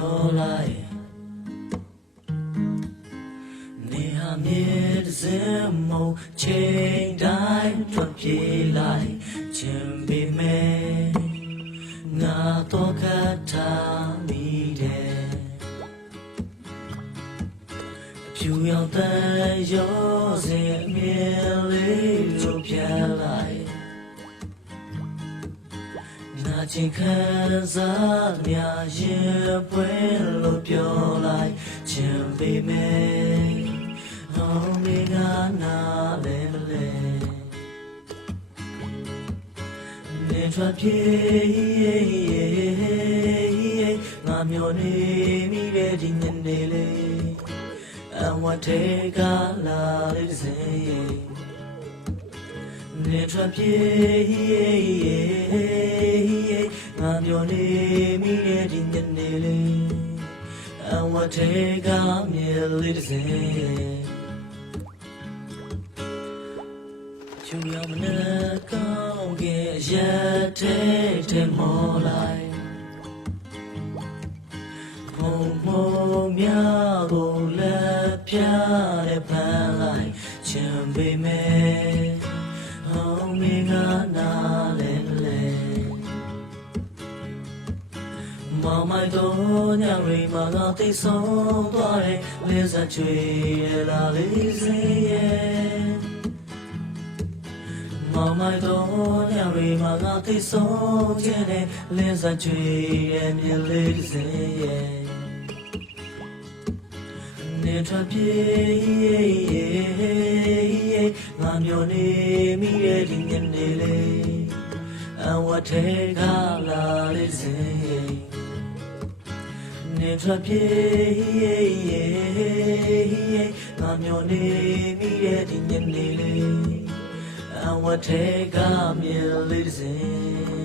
ပြောလိုက်နေဟာမြစ်စင်မုံချိန်တိုင်းထွက်ပြေးလိုက်ခြင်းပေမဲ့ငါတော့ကထားမိတယ်ဖြူရောင်တဲ့ရောစင်အမြင်လေးလိုပြန်လိုက်နာကျင်ခံစားများရင်ပွဲလို့ပြောလိုက်ခြင်းပေမဲ့ဟောင်းမကနာလဲမလဲနေထွက်ပြေးငါမျောနေမိတဲ့ဒီညနေလေးအဝတ်ထဲကလာလေးစင်နေထွက်ပြေးငါမျောနေမိတဲ့ဒီညနေလေးအဝတ်ထဲကမြေလေးစင်ကျူရောမနကောင်းကဲရတဲ့မော်လိုက်ဘုံမောများကိုလက်ပြတဲ့ပန်းလိုက်ချင်ပေမဲ့ဟောင်းမကနာလဲလဲမောင်မိုက်တော့ညရိမှာငါသိဆုံးသွားတယ်လင်းစားချွေလာလေးစင်ရဲ့မောင်မိုက်တော့ညရိမှာငါသိဆုံးခြင်းနဲ့လင်းစားချွေရဲ့မြင်လေးစင်ရဲ့နေထွက်ပြေးငါမျောနေမိတဲ့ဒီညနေလေးအဝတ်ထဲကလာလေးစင်နေထွက်ပြေးငါမျောနေမိတဲ့ဒီညနေလေးအဝတ်ထဲကမြင်လေးစင်